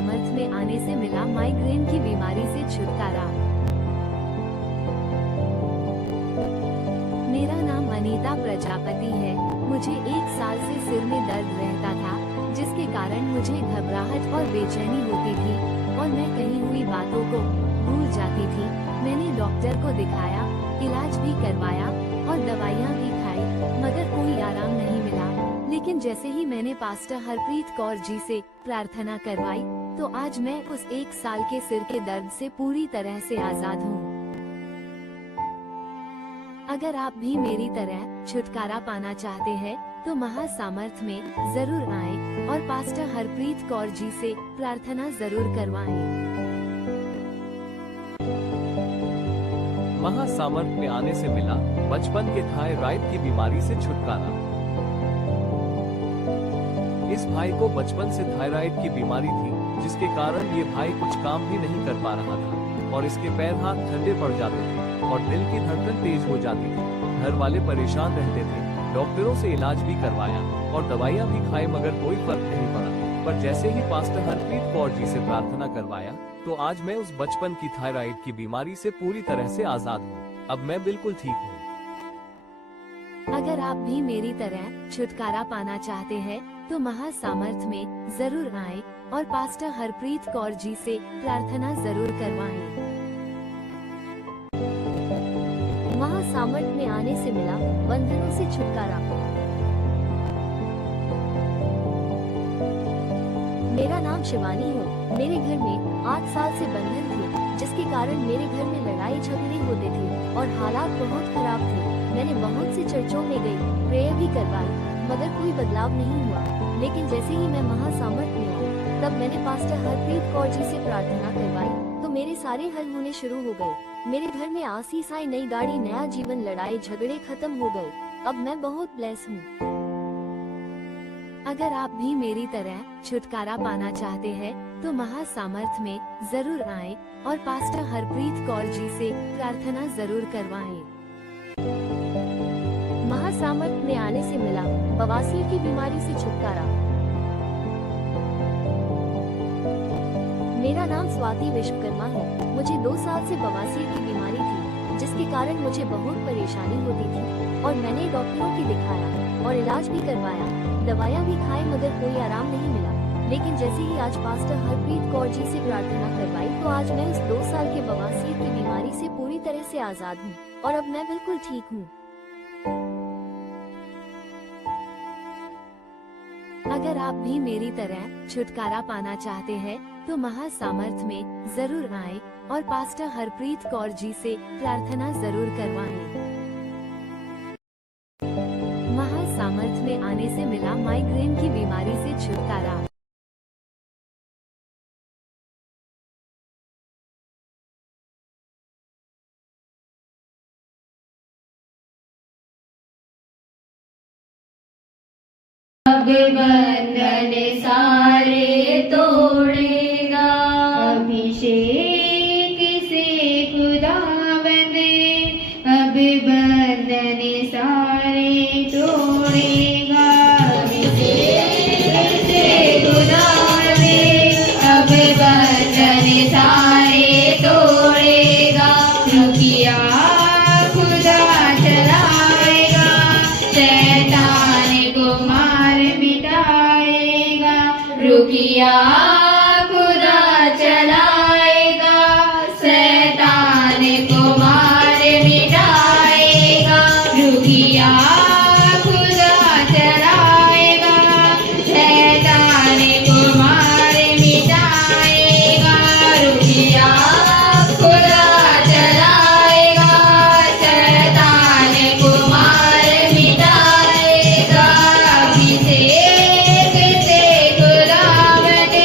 सामर्थ्य में आने से मिला माइग्रेन की बीमारी से छुटकारा। मेरा नाम अनीता प्रजापति है। मुझे 1 साल से सिर में दर्द रहता था, जिसके कारण मुझे घबराहट और बेचैनी होती थी और मैं कही हुई बातों को भूल जाती थी। मैंने डॉक्टर को दिखाया, इलाज भी करवाया और दवाइयाँ भी खाई, मगर कोई आराम नहीं मिला। लेकिन जैसे ही मैंने पास्टर हरप्रीत कौर जी से प्रार्थना करवाई, तो आज मैं उस 1 साल के सिर के दर्द से पूरी तरह से आजाद हूँ। अगर आप भी मेरी तरह छुटकारा पाना चाहते हैं, तो महासामर्थ्य में जरूर आएं और पास्टर हरप्रीत कौर जी से प्रार्थना जरूर करवाएं। महासामर्थ्य में आने से मिला बचपन के थायराइड की बीमारी से छुटकारा। इस भाई को बचपन से थायराइड की बीमारी थी, जिसके कारण ये भाई कुछ काम भी नहीं कर पा रहा था और इसके पैर हाथ ठंडे पड़ जाते थे और दिल की धड़कन तेज हो जाती थी। घर वाले परेशान रहते थे, डॉक्टरों से इलाज भी करवाया और दवाइयाँ भी खाई, मगर कोई फर्क नहीं पड़ा। पर जैसे ही पास्टर हरप्रीत कौर जी से प्रार्थना करवाया, तो आज मैं उस बचपन की थायराइड की बीमारी से पूरी तरह से आजाद हूँ। अब मैं बिल्कुल ठीक हूँ। अगर आप भी मेरी तरह छुटकारा पाना चाहते हैं, तो महासामर्थ्य में जरूर आएं और पास्टर हरप्रीत कौर जी से प्रार्थना जरूर करवाएं। महासामर्थ्य में आने से मिला बंधनों से छुटकारा। मेरा नाम शिवानी है। मेरे घर में 8 साल से बंधन थे, जिसके कारण मेरे घर में लड़ाई झगड़े होते थे और हालात बहुत खराब थे। मैंने बहुत से चर्चों में गई, प्रेयर भी करवाई, मगर कोई बदलाव नहीं हुआ। लेकिन जैसे ही मैं महासामर्थ्य में आई, तब मैंने पास्टर हरप्रीत कौर जी से प्रार्थना करवाई, तो मेरे सारे हल होने शुरू हो गए। मेरे घर में आशीष आई, नई गाड़ी, नया जीवन, लड़ाई झगड़े खत्म हो गए। अब मैं बहुत ब्लेस हूँ। अगर आप भी मेरी तरह छुटकारा पाना चाहते हैं, तो महासामर्थ्य में जरूर आएं और पास्टर हरप्रीत कौर जी से प्रार्थना जरूर करवाएं। महासामर्थ्य में आने से मिला बवासीर की बीमारी से छुटकारा। मेरा नाम स्वाति विश्वकर्मा है। मुझे 2 साल से बवासीर की बीमारी थी, जिसके कारण मुझे बहुत परेशानी होती थी और मैंने डॉक्टरों की दिखाया और इलाज भी करवाया, दवाइयाँ भी खाई, मगर कोई आराम नहीं मिला। लेकिन जैसे ही आज पास्टर हरप्रीत कौर जी से प्रार्थना करवाई, तो आज मैं उस 2 साल के बवासीर की बीमारी से पूरी तरह से आजाद हूँ और अब मैं बिल्कुल ठीक हूँ। अगर आप भी मेरी तरह छुटकारा पाना चाहते हैं, तो महासामर्थ्य में जरूर आएं और पास्टर हरप्रीत कौर जी से प्रार्थना जरूर करवाएं। महासामर्थ्य में आने से मिला माइग्रेन की बीमारी से छुटकारा। अब बंधन सारे तोड़ेगा, अभिषेक से खुदावंद अब बंधन सारे तोड़ेगा। अभिषेक से खुदावंद अब बंधन सारे तोड़ेगा। रुकिया खुदा चलाएगा, शैतान को मार मिटाएगा। रुकिया खुदा चलाएगा, शैतान को मार मिटाएगा। रुकिया खुदा चलाएगा, शैतान को मार मिटाएगा। रुकिया खुदा चलाएगा, शैतान को मार मिटाएगा। अभिषेक से खुदावंद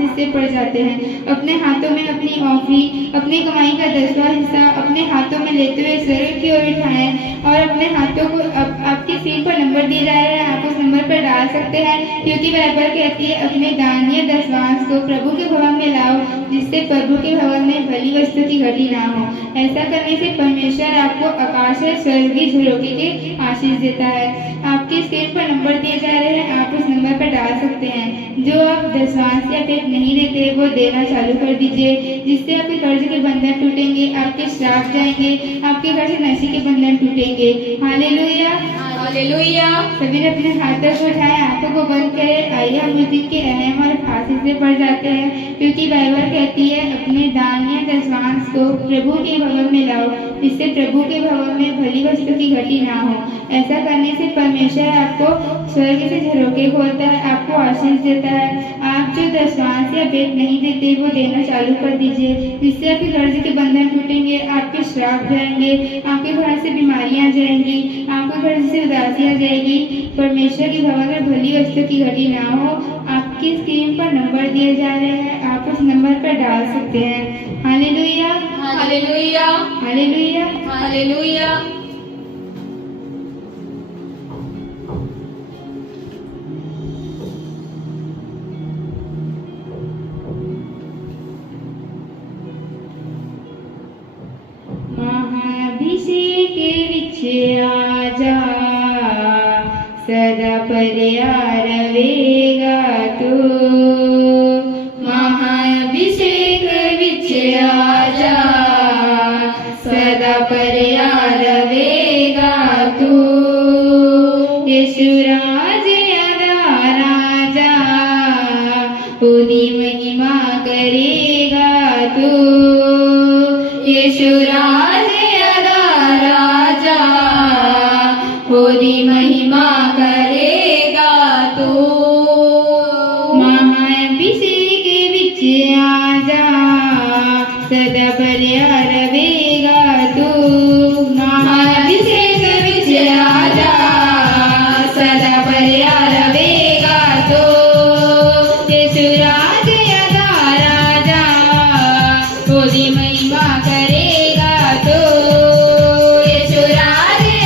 आशीष से पड़ जाते हैं। अपने हाथों में अपनी औंकड़ी, अपनी कमाई का 10वां हिस्सा अपने हाथों में लेते हुए स्वर्ग की ओर उठाएं और अपने हाथों को आपके सिर पर नंबर दिए जा रहे हैं, आप उस नंबर पर डाल सकते हैं, क्योंकि बाइबल कहती है अपने दान या दशवांश को प्रभु के भवन में लाओ, जिससे प्रभु के भवन में भली वस्तु की घटी ना हो। ऐसा करने से परमेश्वर आपको आकाश और स्वर्ग की झरोखे के आशीष देता है। आपके स्क्रीन पर नंबर दिए जा रहे हैं, आप उस नंबर पर डाल सकते हैं। जो आप दशवांश या टेक नहीं देते वो देना चालू कर दीजिए, जिससे आपके कर्ज के बंधन टूटेंगे, आपके श्राप जाएंगे, आपके घर से नशे के बंधन टूटेंगे। Hallelujah, hallelujah. सभी ने अपने हाथों को उठाए, आंखों को बंद करें। आइए हम उस दिन के अहम और खास हिस्से पढ़ जाते हैं, क्योंकि बाइबल कहती है अपने दान या दशवांश को प्रभु के भवन में लाओ, जिससे प्रभु के भवन में भली वस्तु की घटी ना हो। ऐसा करने से परमेश्वर आपको स्वर्ग से झरोखे खोलता है, आपको आशीष देता है। आप जो दशवांश या भेंट नहीं देते वो देना चालू कर दीजिए, जिससे आपके कर्ज के बंधन टूटेंगे, आपके श्राप जाएंगे, आपके घर से बीमारियां जाएंगी, आपके घर से उदासी आ जाएगी। परमेश्वर के भवन में भली वस्तु की घटी ना हो। आपकी स्क्रीन पर नंबर दिए जा रहे हैं, आप उस नंबर पर डाल सकते हैं। Hallelujah, hallelujah. हालेलुया। हालेलुया। महाभिषेक विच आजा, सदा प्यार रवेगा तू। महाभिषेक विच आजा, सदा प्यार रवेगा तू। यीशु राजा राजा, पूरी महिमा करेगा तू। यीशु राजा पूरी महिमा करेगा तू। महाभिषेक विच आजा, सदा प्यार रवेगा तू। महाभिषेक विच आजा, सदा प्यार रवेगा तू। यीशु राजा पूरी महिमा करेगा तू। यीशु राजा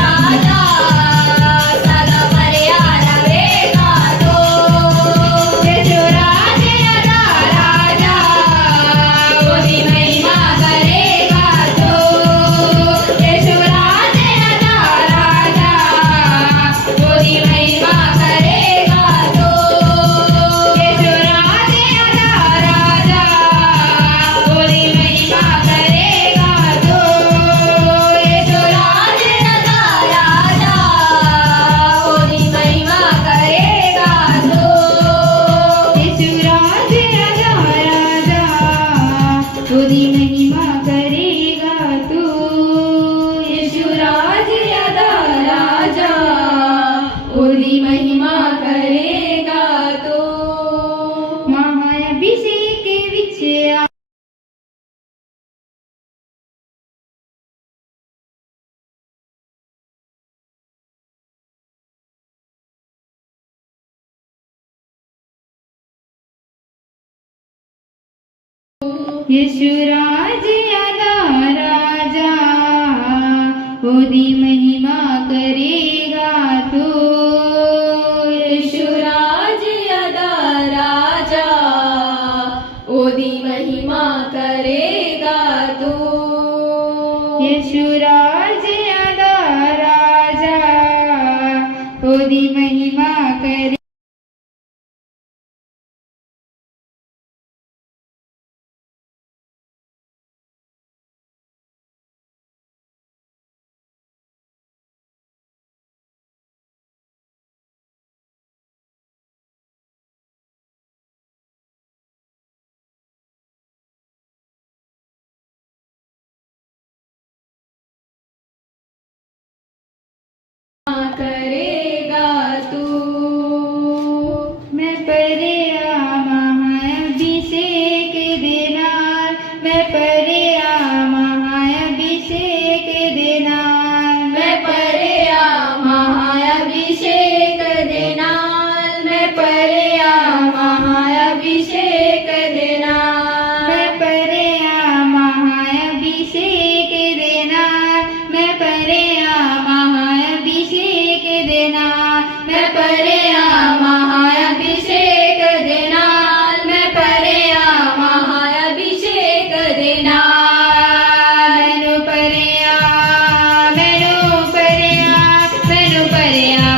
राजा सदा पर्या रवेगा तो यीशु राज यदा राजा ओदी महिमा करेगा तो यीशु राज यदा राजा ओदी महिमा करेगा तो यीशु राज यदा राजा ओदी महिमा करेगा तो यीशु राज यदा राजा ओदी महिमा करेगा तो यीशु राज राजा राजा ओदी महिमा करेगा तू यीशु राज यदा राजा ओदी महिमा करेगा तो महाअभिषेक विच आ यीशु राज यदा राजा ओदी महिमा करेगा तू यीशु राज यदा राजा ओदी महिमा करेगा तो यीशु राज यदा राजा ओदी महिमा करे करेगा तू मैं परया महाअभिषेक देना मैं परया महाअभिषेक देना मैं पर्या महाअभिषेक देना मैं पर्या महाअभिषेक देना मैं परया महाअभिषेक देना मैं परया महाअभिषेक देना मैं पर्या महाअभिषेक देना मैं पर्या महाअभिषेक देना मैनु परया मैनु परया मैनु परया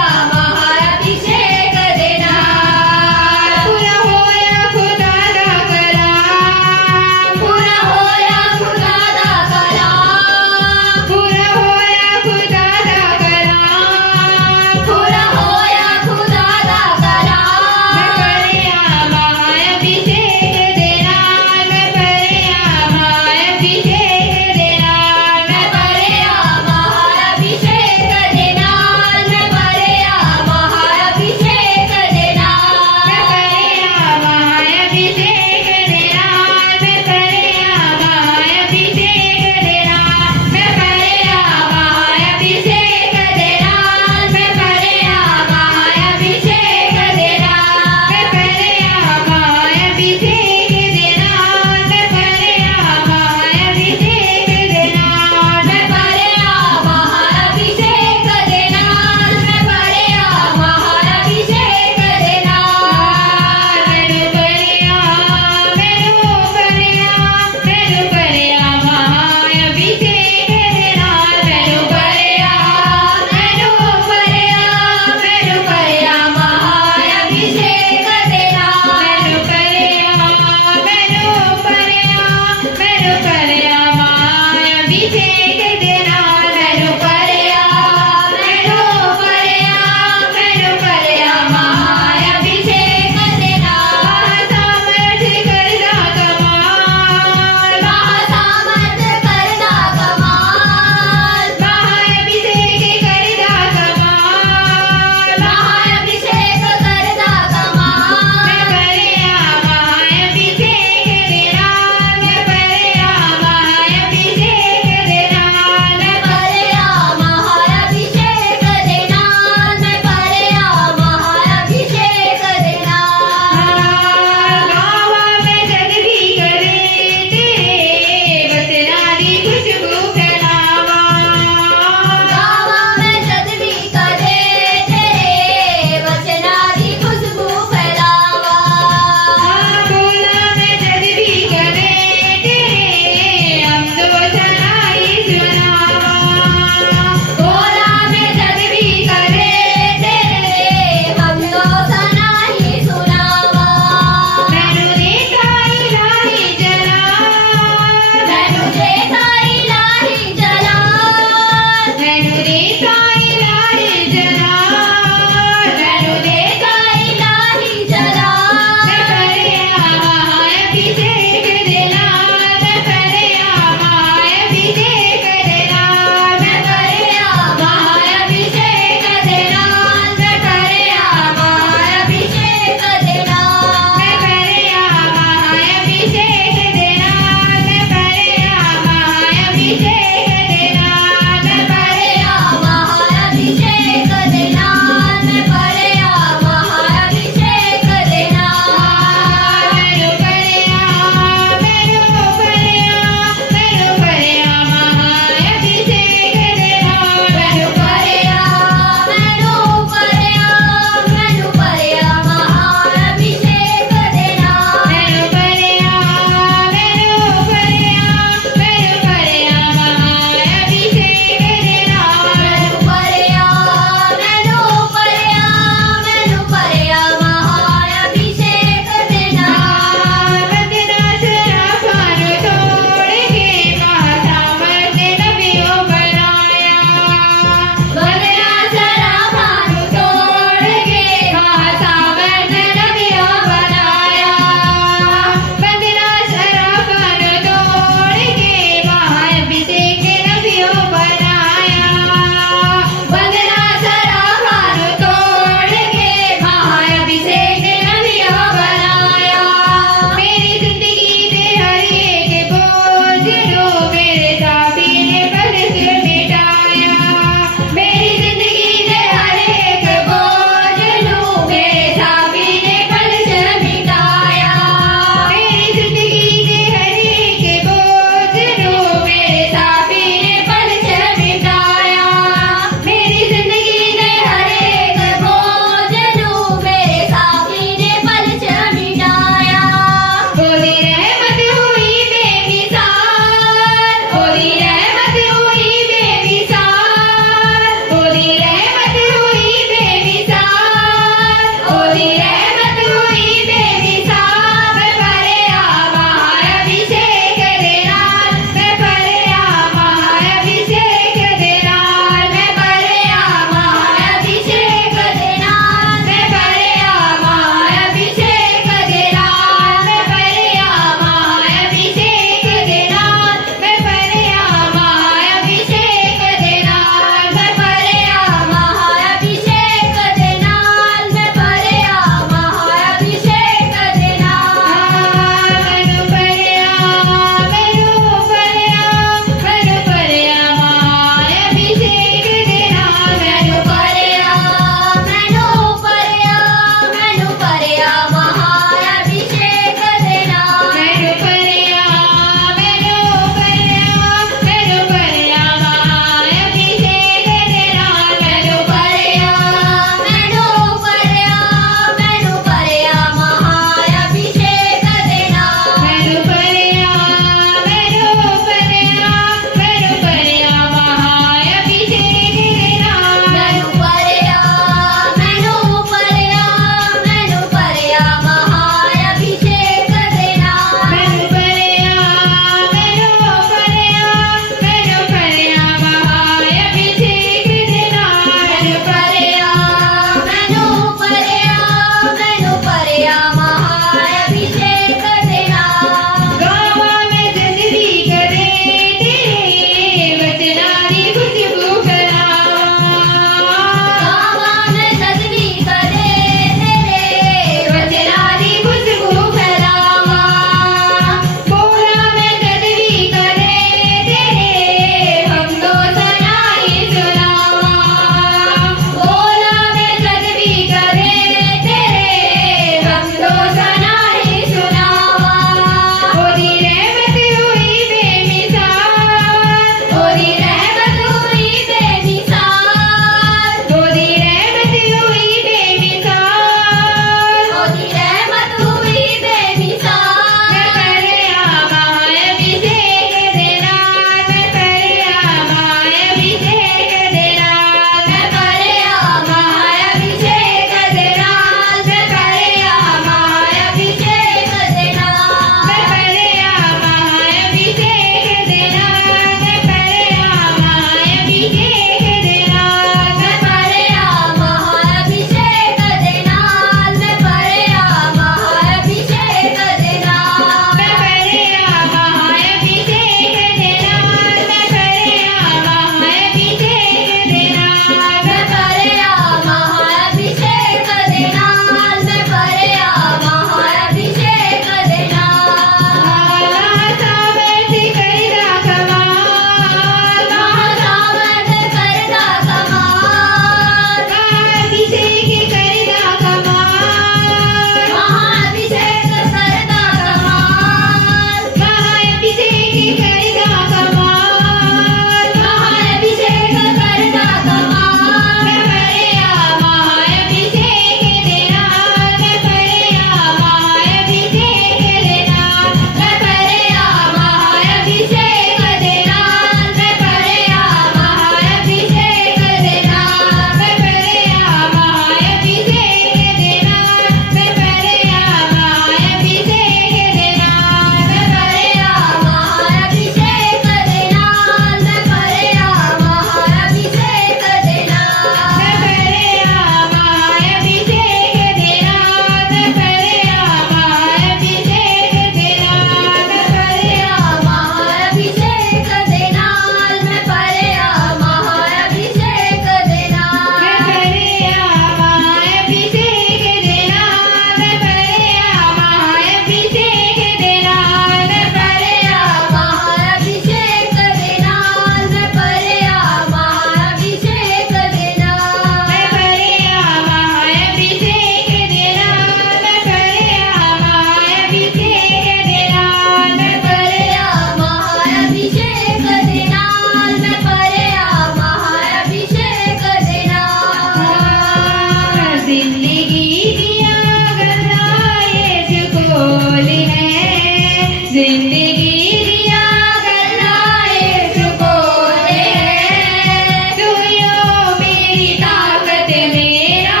जिंदगी दिया करना एक शुक्र है, तू यो मेरी ताकत मेरा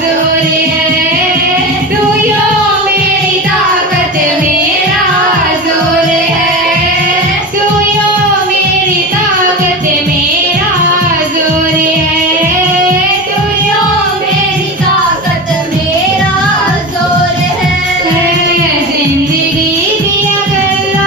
जोर है, तू यो मेरी ताकत मेरा जोर है, तू यो मेरी ताकत मेरा जोर है, तू यो मेरी ताकत मेरा जोर है। जिंदगी दिया करना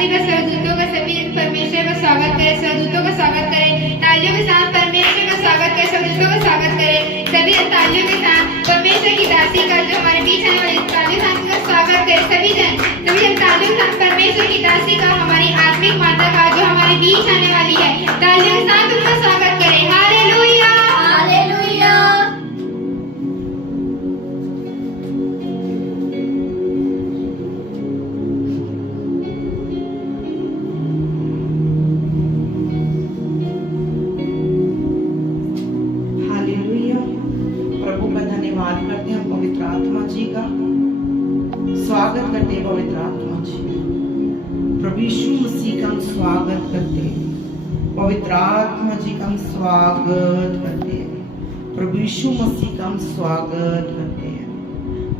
जी का स्वर्गदूतों का सभी परमेश्वर का स्वागत करे, स्वर्गदूतों का स्वागत करे। तालियों के साथ परमेश्वर का स्वागत करे, स्वर्गदूतों का स्वागत करे। सभी तालियों के साथ परमेश्वर की दासी का जो हमारे बीच आने वाली तालियों के साथ का स्वागत करे। सभी जन तालियों के साथ परमेश्वर की दासी का, हमारी आत्मिक माता का जो हमारे बीच आने वाली है, तालियों के साथ उनका स्वागत करें। Hallelujah hallelujah. हालेलुया। प्रभु का धन्यवाद करते हैं, पवित्र आत्मा जी का स्वागत करते हैं। पवित्र आत्मा जी, प्रभु यीशु मसीह का हम स्वागत करते हैं। पवित्र आत्मा जी का हम स्वागत करते हैं। प्रभु यीशु मसीह का हम स्वागत करते हैं।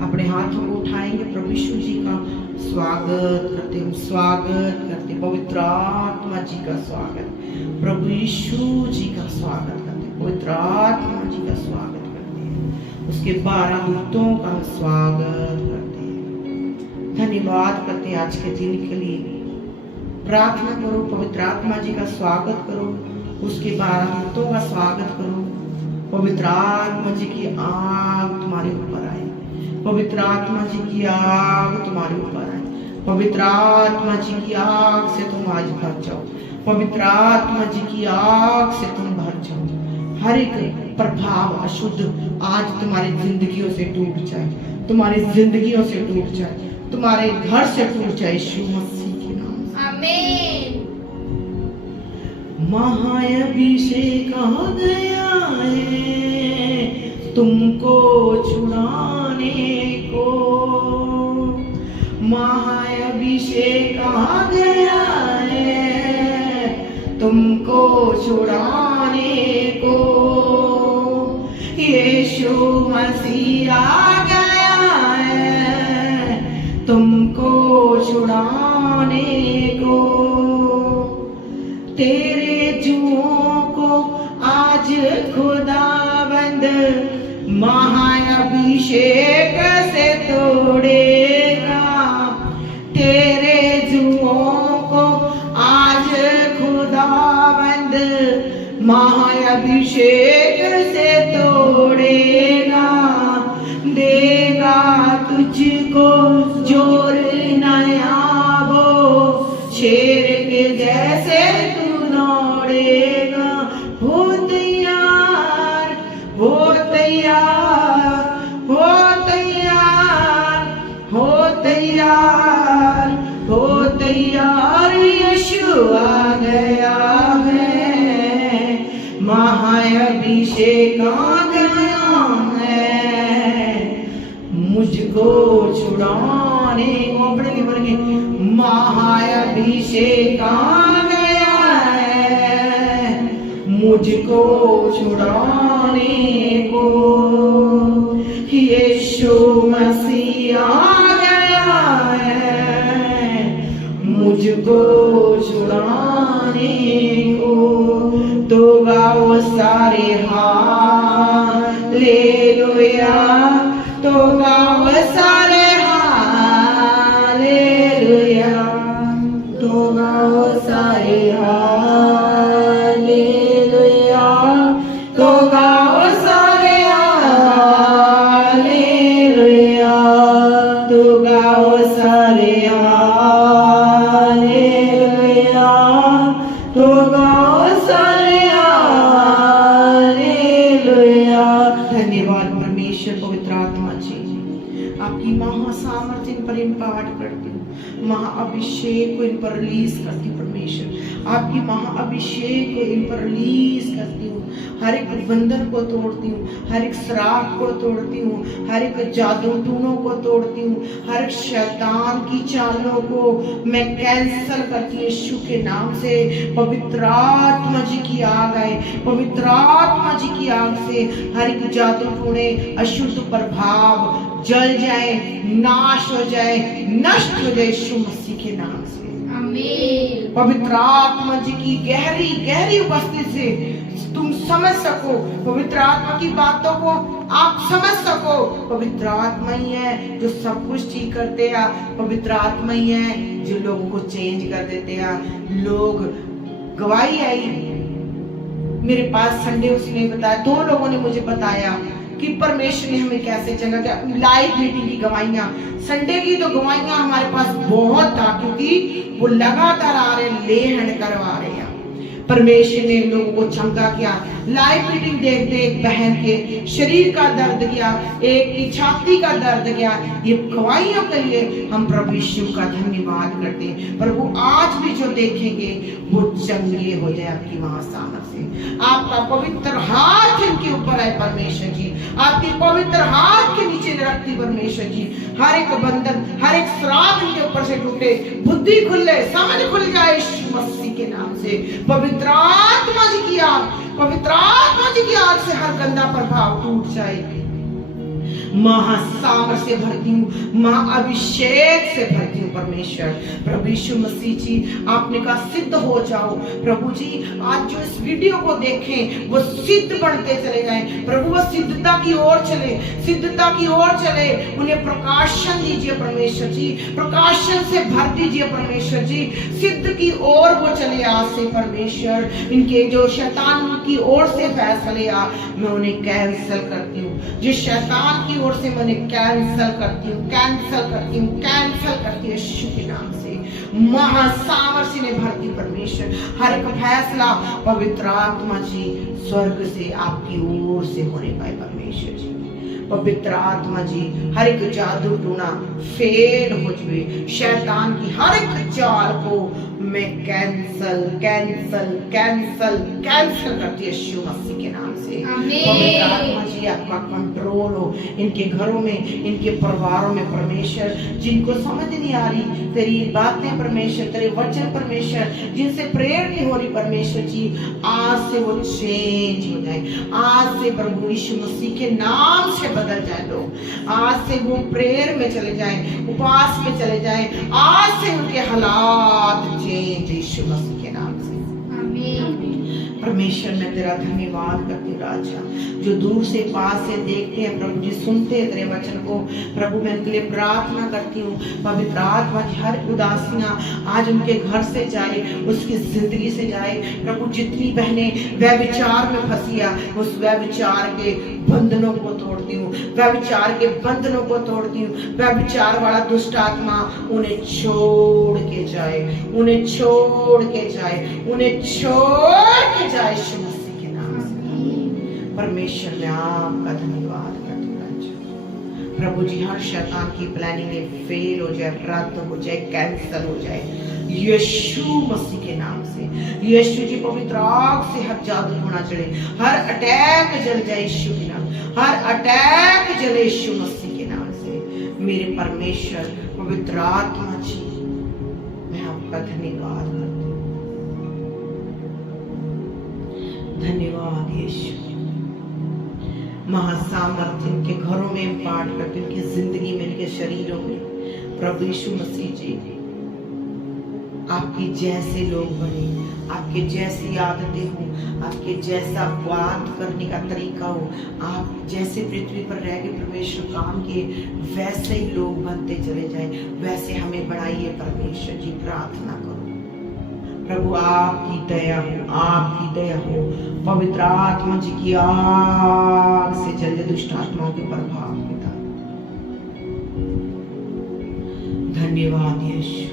अपने हाथों को उठाएंगे, प्रभु यीशु जी का स्वागत करते हैं, स्वागत करते हैं। पवित्र आत्मा जी का स्वागत, प्रभु यीशु जी का स्वागत करते हैं। पवित्र आत्मा जी का स्वागत करते हैं। उसके 12 दूतों का हम स्वागत करते हैं। धन्यवाद करते हैं आज के दिन के लिए। प्रार्थना करो, पवित्र आत्मा जी का स्वागत करो, उसके 12 दूतों का स्वागत करो। पवित्र आत्मा जी की आग तुम्हारे ऊपर आए, पवित्र आत्मा जी की आग तुम्हारे ऊपर आए। पवित्र आत्मा जी की आग से तुम आज भर जाओ, पवित्र आत्मा जी की आग से तुम भर जाओ। हर एक प्रभाव अशुद्ध आज तुम्हारी जिंदगियों से टूट जाए, तुम्हारी जिंदगियों से टूट जाए, तुम्हारे घर से टूट जाए, यीशु मसीह के नाम से। आमीन। महाअभिषेक आ गया है तुमको छुड़ाने को, महाअभिषेक आ गया है तुमको छुड़ाने को। यीशु मसीह आ गया है तुमको छुड़ाने को। तेरे जुओं को आज खुदाबंद महाअभिषेक से तोड़ेगा। तेरे जुओं को आज खुदाबंद महाअभिषेक से तोड़ेगा। देगा तुझको जोर नया वो, शेर के जैसे तू दौड़ेगा। हो तैयार, हो तैयार, हो तैयार, हो तैयार, हो तैयार। यीशु आ गया है, महाअभिषेक आ गया है मुझको छुड़ाने को। पढ़ेंगे पढ़ेंगे, महाअभिषेक आ गया है मुझको छुड़ाने को। यीशु मसीह आ गया है मुझको छुड़ाने को। तो गाओ सारे हालेलुया, तो गाओ सारे हालेलुया, तो गाओ सारे हालेलुया, तो गाओ सारे हालेलुया, तो गाओ सारे हालेलुया, तो गाओ सारे हालेलुया। धन्यवाद परमेश्वर। पवित्र आत्मा जी, आपकी महासामर्थ्य इन पर इम्पार्ट करती हूँ, महाअभिषेक को इन पर रिलीज करती हूँ परमेश्वर। आपकी महाअभिषेक को इन पर रिलीज करती हूँ। हर एक बंधन को तोड़ती हूँ, हर एक श्राप को तोड़ती हूँ, हर एक जादू टूनों को तोड़ती हूँ, हर एक शैतान की चालों को मैं कैंसल करती हूँ यीशु के नाम से। पवित्र आत्मा जी की आग आए, पवित्र आत्मा जी की आग से हर एक जादू टूने अशुद्ध प्रभाव जल जाए, नाश हो जाए, नष्ट हो जाए यीशु मसीह के नाम से। आमीन। पवित्र आत्मा जी की गहरी गहरी उपस्थिति से तुम समझ सको, पवित्र आत्मा की बातों को आप समझ सको। पवित्र आत्मा ही है जो सब कुछ ठीक करते हैं, पवित्र आत्मा ही है जो लोगों को चेंज कर देते हैं। लोग गवाही आई मेरे पास संडे, उसने बताया, 2 लोगों ने मुझे बताया कि परमेश्वर ने हमें कैसे चंगा किया। लाइव मीटिंग की गवाहियां, संडे की तो गवाहियां हमारे पास बहुत था, क्योंकि वो लगातार आ रहे, ले हैंड करवा रहे हैं। परमेश्वर ने लोगों को चंगा किया। लाइव मीटिंग देखते एक बहन के शरीर का दर्द गया, एक की छाती का दर्द गया। ये गवाहियों के लिए हम प्रभु यीशु का धन्यवाद करते हैं। प्रभु आज भी जो देखेंगे वो चंगे हो जाए आपकी महासामर्थ से। आपका पवित्र हाथ इनके ऊपर है परमेश्वर जी, आपकी पवित्र हाथ के नीचे रखती परमेश्वर जी। हर एक बंधन, हर एक श्राप इनके ऊपर से टूटे, बुद्धि खुले, समझ खुल जाए यीशु मसीह के नाम से। पवित्र आत्मा जी की आग, पवित्र आत्मा जी की आग से हर गंदा प्रभाव टूट जाए। महासामर्थ से भरती हूँ, महाअभिषेक से भरती हूँ परमेश्वर। प्रभु यीशु मसीह जी, आपने कहा सिद्ध हो जाओ। प्रभु जी आज जो इस वीडियो को देखें वो सिद्ध बनते चले जाएं। प्रभु वो सिद्धता की ओर चले, सिद्धता की ओर चले। उन्हें प्रकाशन दीजिए परमेश्वर जी, प्रकाशन से भर दीजिए परमेश्वर जी। सिद्ध की ओर वो चले आज से परमेश्वर। इनके जो शैतान की ओर से फैसले आ, मैं उन्हें कैंसिल करती हूँ। जिस शैतान की ओर से मैंने कैंसिल करती हूँ, कैंसिल करती हूँ, कैंसिल करती हूँ यीशु के नाम से। महासामर्थ्य ने भरती परमेश्वर। हर एक फैसला पवित्र आत्मा जी स्वर्ग से आपकी ओर से होने पाए परमेश्वर जी। पवित्र आत्मा जी हर एक जादू टूना फेल हो जाए। शैतान की हर एक चाल को मैं कैंसल कैंसल कैंसल कैंसल करती है यीशु मसीह के नाम से। पवित्र आत्मा जी आपका कंट्रोल हो इनके घरों में, इनके परिवारों में परमेश्वर। जिनको समझ नहीं आ रही तेरी बातें परमेश्वर, तेरे वचन परमेश्वर, जिनसे प्रेयर नहीं हो रही परमेश्वर जी, आज से वो चेंज हो जाए। आज से प्रभु यीशु मसीह के नाम से बदल जाए लोग। आज से वो प्रेयर में चले जाएं, उपवास में चले जाएं। आज से उनके हालात चेंज यीशु मसीह के नाम से। परमेश्वर मैं तेरा धन्यवाद करती हूँ राजा, जो दूर से पास से देखते हैं प्रभु जी, सुनते हैं तेरे वचन को। प्रभु मैं उनके लिए प्रार्थना करती हूँ। पवित्र आत्मा की हर उदासियां आज उनके घर से जाए, उसकी जिंदगी से जाए। प्रभु जितनी बहनें व्यभिचार में फंसी है, उस व्यभिचार के बंधनों को तोड़ती हूँ, व्यभिचार के बंधनों को तोड़ती हूँ। व्यभिचार वाला दुष्ट आत्मा उन्हें छोड़ के जाए, उन्हें छोड़ के जाए, उन्हें छोड़ के जाए यीशु मसीह के नाम से। परमेश्वर मैं आपका धन्यवाद करती हूँ राजा। प्रभु जी हर शैतान की प्लानिंग फेल हो जाए, रद्द हो जाए, कैंसल हो जाए यीशु मसीह के नाम से। यीशु जी पवित्र आग से हर जादू होना चढ़े, हर अटैक जल जाए यीशु के नाम, हर अटैक जले यीशु मसीह के नाम से। मेरे परमेश्वर पवित्र आत्मा जी मैं आपका धन्यवाद करती हूँ। धन्यवाद यीशु। महासामर्थ्य इनके घरों में पाठ करते, उनकी जिंदगी में, इनके शरीरों में। प्रभु यीशु मसीह जी आपके जैसे लोग बने, आपके जैसी आदतें हो, आपके जैसा बात करने का तरीका हो, आप जैसे पृथ्वी पर रह के परमेश्वर काम किए वैसे ही लोग बनते चले जाए। वैसे हमें बढ़ाइए परमेश्वर जी, प्रार्थना करो। प्रभु आपकी दया हो, आपकी दया हो। पवित्र आत्मा जी की आग से जल दुष्ट आत्माओं के प्रभाव पिता। धन्यवाद यीशु।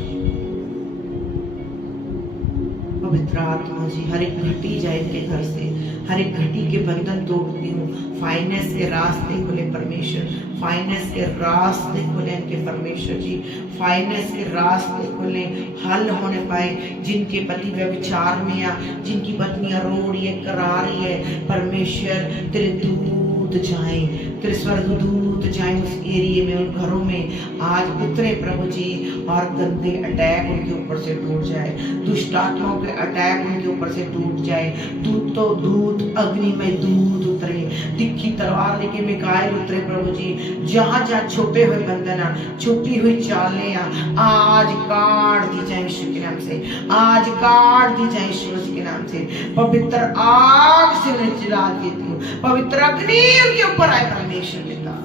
पवित्र आत्मा जी हर एक घटी जाए इनके घर से, हर एक घटी के बंधन तोड़ती हूँ। फाइनेंस के रास्ते खुले परमेश्वर, फाइनेंस के रास्ते खुले इनके परमेश्वर जी, फाइनेंस के रास्ते खुले, हल होने पाए। जिनके पति व्यभिचार में या जिनकी पत्नियां रो रही है, करा रही है, परमेश्वर तेरे दूत जाए, तेरे स्वर्गदूत जाए उस एरिए में, उन घरों में आज उतरे प्रभु जी, और गंदे अटैक उनके ऊपर से टूट जाए, दुष्ट आत्माओं के अटैक उनके ऊपर से टूट जाए। दूत तो दूत, अग्नि में दूत उतरे, तिखी तलवार लेके मिकाएल उतरे प्रभु जी। जहां जहां छुपे हुए बंधना, छुपी हुई चालें आज काट दी जाए यीशु के नाम से, आज काट दी जाए यीशु के नाम से। पवित्र आग से उन्हें जला देती हूँ, पवित्र अग्नि उनके ऊपर आए परमेश्वर पिता।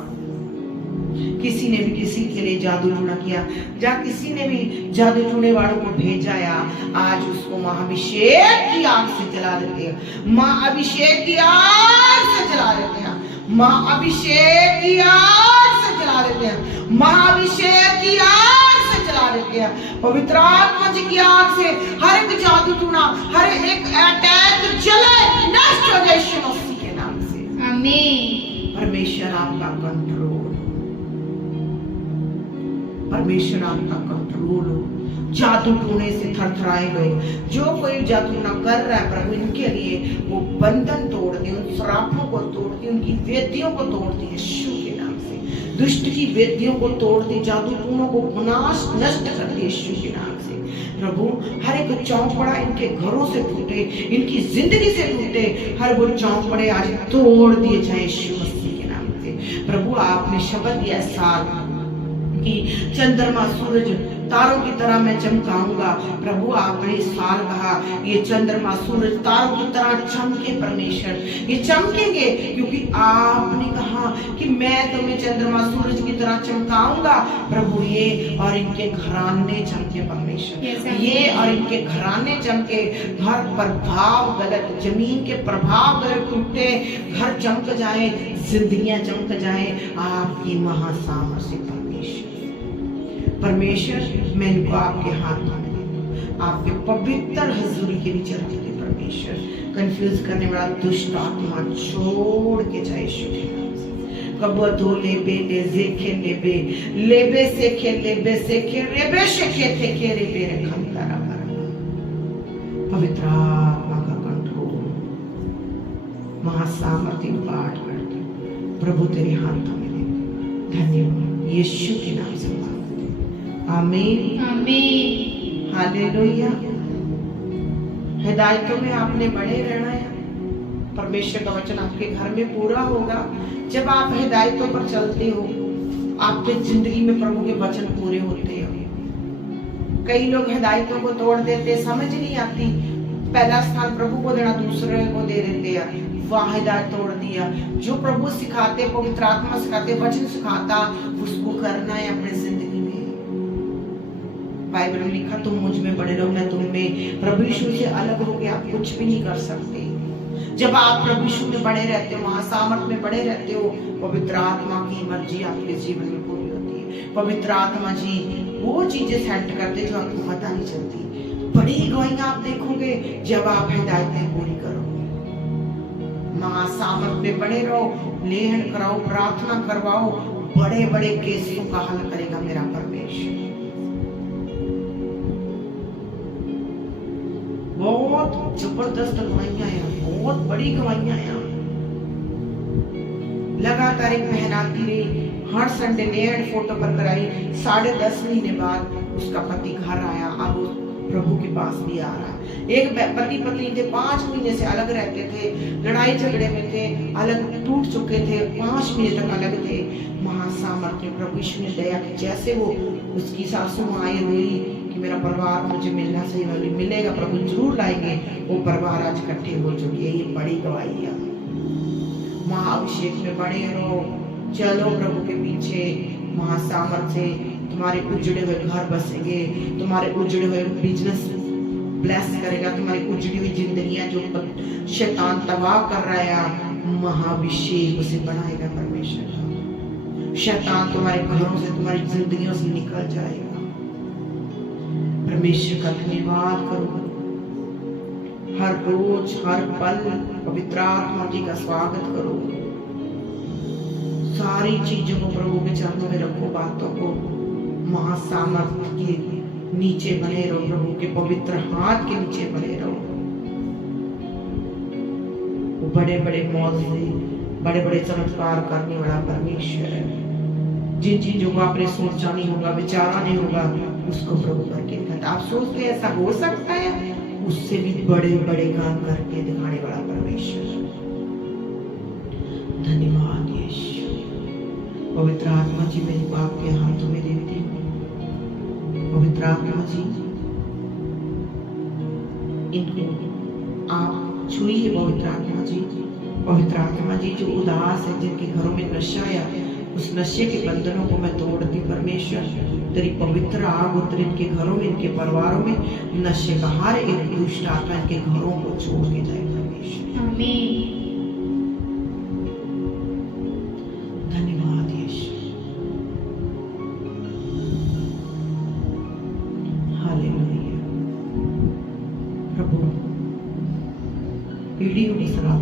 किसी ने भी किसी के लिए जादू टूना किया, या किसी ने भी जादू टूने वालों को भेजा, या आज उसको महाअभिषेक की आग से जला देते हैं, महाअभिषेक की आग से जला देते हैं, महाअभिषेक की आग से जला देते हैं, महाअभिषेक की आग से जला देते हैं। पवित्र आत्मा जी की आग से हर एक जादू टूना, हर एक अटैक जले, नष्ट हो जाए यीशु मसीह के नाम से। आमीन। परमेश्वर आपका कंट्रोल, परमेश्वर आपका कंट्रोल हो। जादू टूने से थरथराए गए, जो कोई जादू ना कर रहा है प्रभु, इनके लिए वो बंधन तोड़ दे, उन श्रापों को तोड़ दे, उनकी वेदियों को तोड़ दे यीशु के नाम से। दुष्ट की वेदियों को तोड़ दे, जादू टूनों को विनाश नष्ट कर दे यीशु के नाम से। प्रभु हर एक चौंपड़ा इनके घरों से टूटे, इनकी जिंदगी से टूटे, हर वो चौंपड़े आज तोड़ दिए जाए यीशु मसीह के नाम से। प्रभु आपने शब्द दिया साथ कि चंद्रमा सूरज तारों की तरह मैं चमकाऊंगा। प्रभु आपने इस साल कहा ये चंद्रमा सूरज तारों की तरह चमके परमेश्वर, ये चमकेंगे क्योंकि आपने कहा कि मैं तुम्हें चंद्रमा सूरज की तरह चमकाऊंगा। प्रभु ये और इनके घराने चमके परमेश्वर, ये और इनके घराने चमके, घर प्रभाव गलत, जमीन के प्रभाव गलत टूटे, घर चमक जाए, जिंदगियां चमक जाए आपकी महासामर्थ्य परमेश्वर। परमेश्वर मैं इनको आपके हाथों में दे दूं, आपके पवित्र हजूरी के नीचे रख दे परमेश्वर। कंफ्यूज करने वाला दुष्ट आत्मा छोड़ के जाए यीशु के नाम से। कबो दो लेबे ले जेखे लेबे लेबे सेखे लेबे सेखे रेबे सेखे थे रेबे रखंता रहा। पवित्र आत्मा का कंट्रोल, महासामर्थ्य पाठ करते प्रभु तेरे हाथों में दे। धन्यवाद यीशु के नाम से, आमीन आमीन। हालेलुया। हिदायतों में आपने बने रहना है, परमेश्वर का वचन आपके घर में पूरा होगा। जब आप हिदायतों पर चलते हो, आपके जिंदगी में प्रभु के वचन पूरे होते हो। कई लोग हिदायतों को तोड़ देते, समझ नहीं आती, पहला स्थान प्रभु को देना दूसरे को दे देते हैं, वह हिदायत तोड़ दिया। जो प्रभु सिखाते, पवित्र आत्मा सिखाते, वचन सिखाता, उसको करना है अपने जिंदगी। बाइबल में लिखा तुम मुझ में बने रहो, मैं तुम में। प्रभु यीशु से अलग होकर आप कुछ भी नहीं कर सकते। जब आप प्रभु यीशु में बने रहते हो, महासामर्थ में बने रहते हो, पवित्र आत्मा की मर्जी आपके जीवन में पूरी होती है। पवित्र आत्मा जी वो चीजें सेट करते जो आपको पता नहीं चलती। बड़ी गवाहियां आप देखोगे जब आप हिदायतें पूरी करोगे। महासामर्थ में बने रहो, लेहन कराओ, प्रार्थना करवाओ, बड़े बड़े केसों का हल करेगा मेरा परमेश्वर। बहुत जबरदस्त गवाहियां हैं, बहुत बड़ी गवाहियां हैं। लगातार एक मेहनती रही, हर संडे नेड फोटो पर कराई, 10.5 महीने बाद उसका पति घर आया, अब वो प्रभु के पास भी आ रहा है। एक पति पत्नी थे, 5 महीने से अलग रहते थे, लड़ाई झगड़े में थे, अलग टूट चुके थे, 5 महीने तक अलग थे। महासामर्थ्य प्रभु यीशु ने दया की, जैसे वो उसकी सासू माँ आई रोई कि मेरा परिवार मुझे मिलना सही मिलेगा, प्रभु जरूर लाएंगे, वो परिवार आज इकट्ठे हो चुके हैं। ये बड़ी गवाही है। महाअभिषेक में बने रहो, चलो प्रभु के पीछे। महासामर्थ्य से तुम्हारे उजड़े हुए घर बसेंगे, तुम्हारे उजड़े हुए बिजनेस ब्लेस करेगा, तुम्हारी उजड़ी हुई जिंदगियां जो शैतान तबाह कर रहा है, महाअभिषेक उसे बनाएगा परमेश्वर। शैतान तुम्हारे घरों से, तुम्हारी जिंदगियों से निकल जाएगा। परमेश्वर का धन्यवाद करो। हर रोज हर पल पवित्र आत्मा जी का स्वागत करो। सारी चीजों को प्रभु के चरणों में रखो, बातों को महासामर्थ्य के नीचे बने रहो, प्रभु के पवित्र हाथ के नीचे बने रहो। वो बड़े बड़े मौजे, बड़े बड़े चमत्कार करने वाला परमेश्वर है। जिन चीजों को आपने सोचा नहीं होगा, विचारा नहीं होगा, उसको प्रभु करके दिखाता। आप सोचते हैं ऐसा हो सकता है, उससे भी बड़े बड़े काम करके दिखाने वाला परमेश्वर। धन्यवाद यीशु। पवित्र आत्मा जी मेरी बाप के हाथों में देती हूँ। पवित्र आत्मा जी इनको आप छुइए। पवित्र आत्मा जी, पवित्र आत्मा जी जो उदास है, जिनके घरों में नशा आया, उस नशे के बंधनों को मैं तोड़ती परमेश्वर। तेरी पवित्र आग उतर इनके घरों में, इनके परिवारों में। नशे का हर एक दुष्ट आत्मा इनके घरों को छोड़ के जाए परमेश्वर। आमीन। धन्यवाद यीशु। हालेलुया। प्रभु पीढ़ियों की शराब,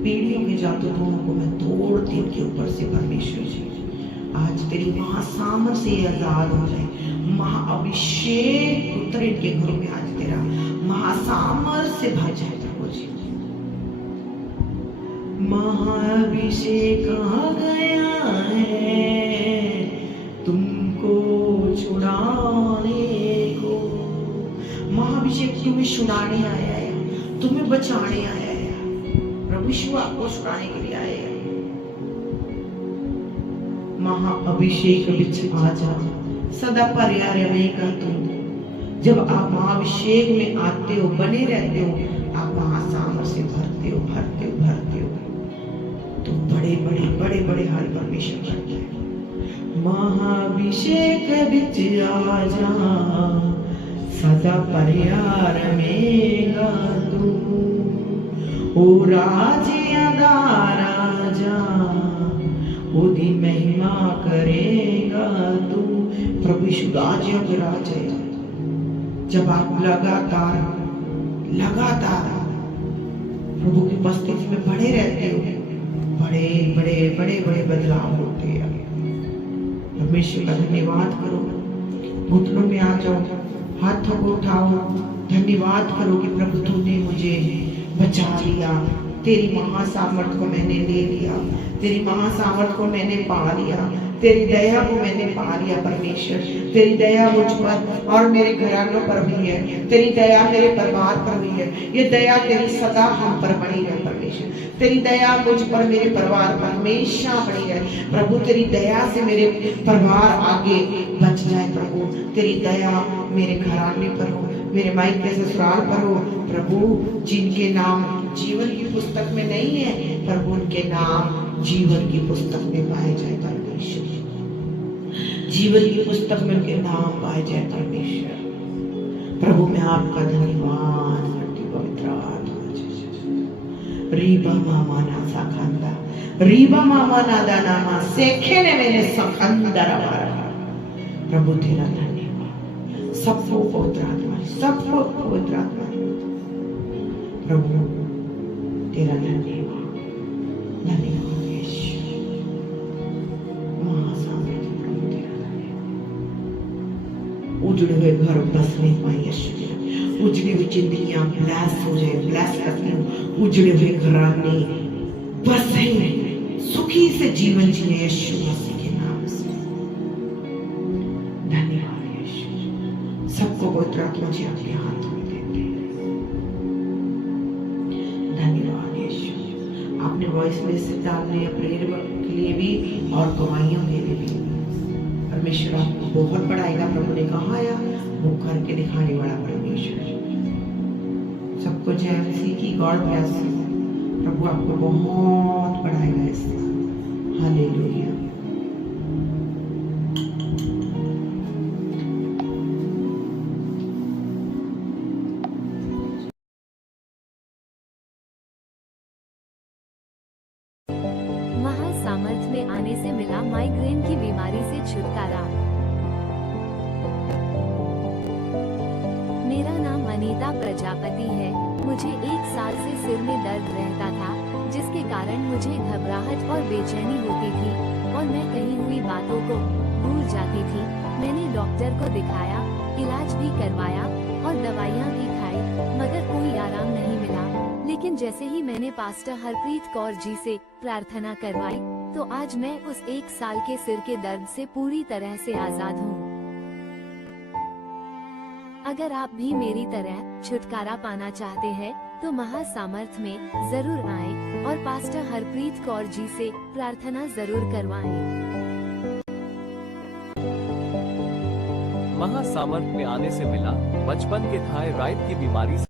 पीढ़ियों के जादूओं को मैं तोड़ती इनके ऊपर से परमेश्वर जी। आज तेरी महासामर से आजाद हो जाए, महाअभिषेक उतरे इनके घरों में। आज तेरा महासामर से भर जाए प्रभु जी। महाअभिषेक आ गया है तुमको छुड़ाने को। महाअभिषेक तुम्हें छुड़ाने आया है, तुम्हें बचाने आया है। प्रभु यीशु आपको छुड़ाने के लिए आए हैं। महाअभिषेक बिच आ जा, सदा पर्याय रहेगा तुम। जब आप महाअभिषेक में आते हो, बने रहते हो, आप महासामर से भरते हो, भरते हो, भरते हो, तो बड़े बड़े बड़े बड़े हाल परमेश्वर करते हैं। महाअभिषेक बिच आ जा, सदा पर्याय रहेगा तू। ओ राजिया दा राजा, ओदी महिमा करेगा तू। प्रभु यीशु राजियों के राजा है। जब आप लगातार प्रभु की उपस्थिति में बड़े रहते हो, बड़े बड़े बड़े बड़े बदलाव होते हैं। परमेश्वर का धन्यवाद करो। घुटनों में आ जाओ, हाथों को उठाओ, धन्यवाद करो कि प्रभु तूने मुझे बचा लिया। तेरी महासामर्थ को मैंने ले लिया, तेरी महासामर्थ को मैंने पा लिया, तेरी दया को मैंने पा लिया परमेश्वर। तेरी दया मुझ पर और मेरे घरानों पर भी है, तेरी दया मेरे परिवार पर भी है। ये दया तेरी सदा हम पर बनी रहे परमेश्वर। तेरी दया मुझ पर, मेरे परिवार पर हमेशा बनी रहे प्रभु। तेरी दया से मेरे परिवार आगे बच जाए प्रभु। तेरी दया मेरे घराने पर हो, मेरे मायके ससुराल पर हो प्रभु। जिनके नाम जीवन की पुस्तक में नहीं है प्रभु, उनके नाम जीवन की पुस्तक में पाए जाए परमेश्वर। जीवन की पुस्तक में उनके नाम पाए जाए परमेश्वर। प्रभु मैं आपका धन्यवाद करती हूँ। पवित्र आत्मा रीबा मामा ना सखंदा, रीबा मामा ना दाना सेखे ने मेरे सखंदर वारा। प्रभु तेरा धन्यवाद। सबको पवित्र आत्मा, सबको पवित्र आत्मा। प्रभु तेरा धन्यवाद, धन्यवाद यीशु। महासामर्थ्य प्रभु तेरा धन्यवाद। उजड़े हुए घर बसने पाए यीशु तेरा। उजड़ी हुई जिंदगियां ब्लेस हो जाए, ब्लेस करती हूँ। उजड़े हुए घराने बसे, सुखी से जीवन जिए यीशु मसीह के नाम से। धन्यवाद यीशु। सबको पवित्र आत्मा जी आपके हाथों में देते हैं। धन्यवाद यीशु। आपने वॉइस मैसेज डालने या प्रेयर के लिए भी और गवाहियों के लिए भी परमेश्वर आपको बहुत बढ़ाएगा। प्रभु ने कहा है वो करके दिखाने वाला परमेश्वर। सबको जय मसीह की। God bless you. प्रभु आपको बहुत बढ़ाएगा इससे। हालेलुया। महासामर्थ में आने से मिला माइग्रेन की बीमारी से छुटकारा। मेरा नाम अनीता प्रजापति है। मुझे 1 साल से सिर में दर्द रहता था, जिसके कारण मुझे घबराहट और बेचैनी होती थी और मैं कही हुई बातों को भूल जाती थी। मैंने डॉक्टर को दिखाया, इलाज भी करवाया और दवाइयाँ भी खाई, मगर कोई आराम नहीं मिला। लेकिन जैसे ही मैंने पास्टर हरप्रीत कौर जी से प्रार्थना करवाई, तो आज मैं उस 1 साल के सिर के दर्द से पूरी तरह से आजाद हूँ। अगर आप भी मेरी तरह छुटकारा पाना चाहते हैं तो महासामर्थ में जरूर आएं और पास्टर हरप्रीत कौर जी से प्रार्थना जरूर करवाएं। महासामर्थ में आने से मिला बचपन के थायराइड की बीमारी से